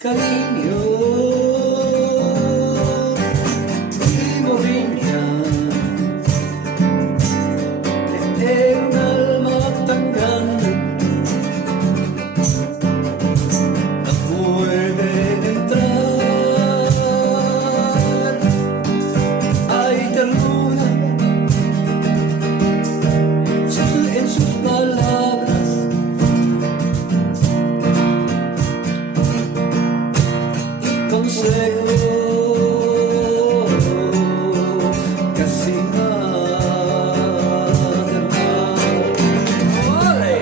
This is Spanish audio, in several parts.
cariño y morriña de un alma tan grande, no pueden entrar. Hay ternura en sus palabras, consejo casi maternal. ¡Ole!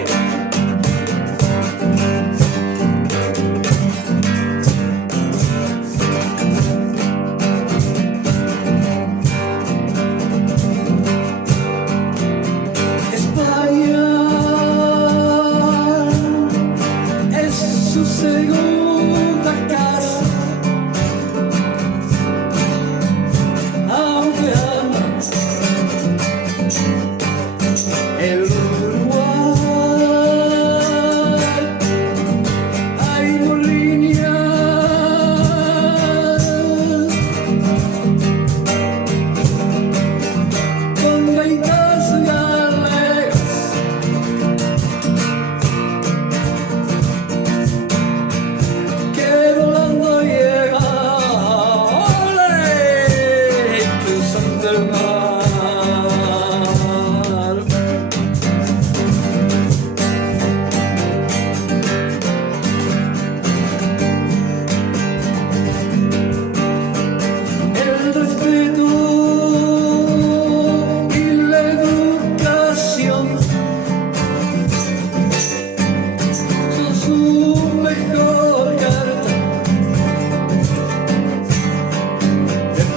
España es su segunda casa. El Uruguay, hay molinas con gaitas galegas, que volando llega, ¡ole!, cruzando el mar.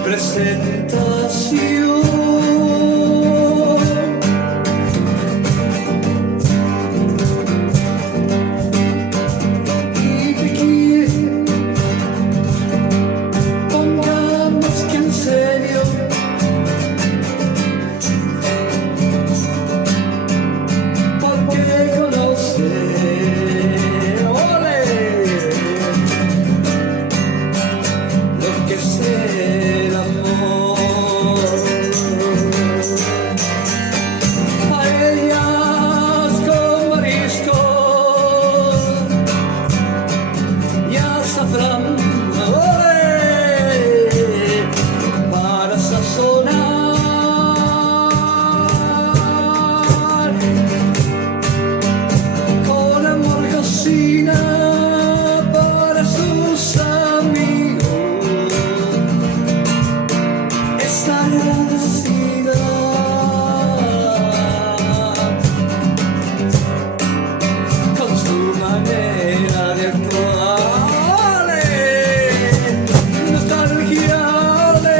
Presentación y piqué, pongamos que en serio porque conoce, ¡ole!, lo que sé. Paellas con mariscos y azafrán, ¡ole!, para sazonar. Con amor cocina para sus amigos, está agradecida con su manera de actuar. Nostalgia de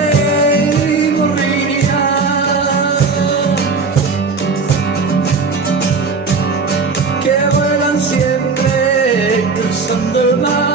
morriña que vuelan siempre cruzando el mar.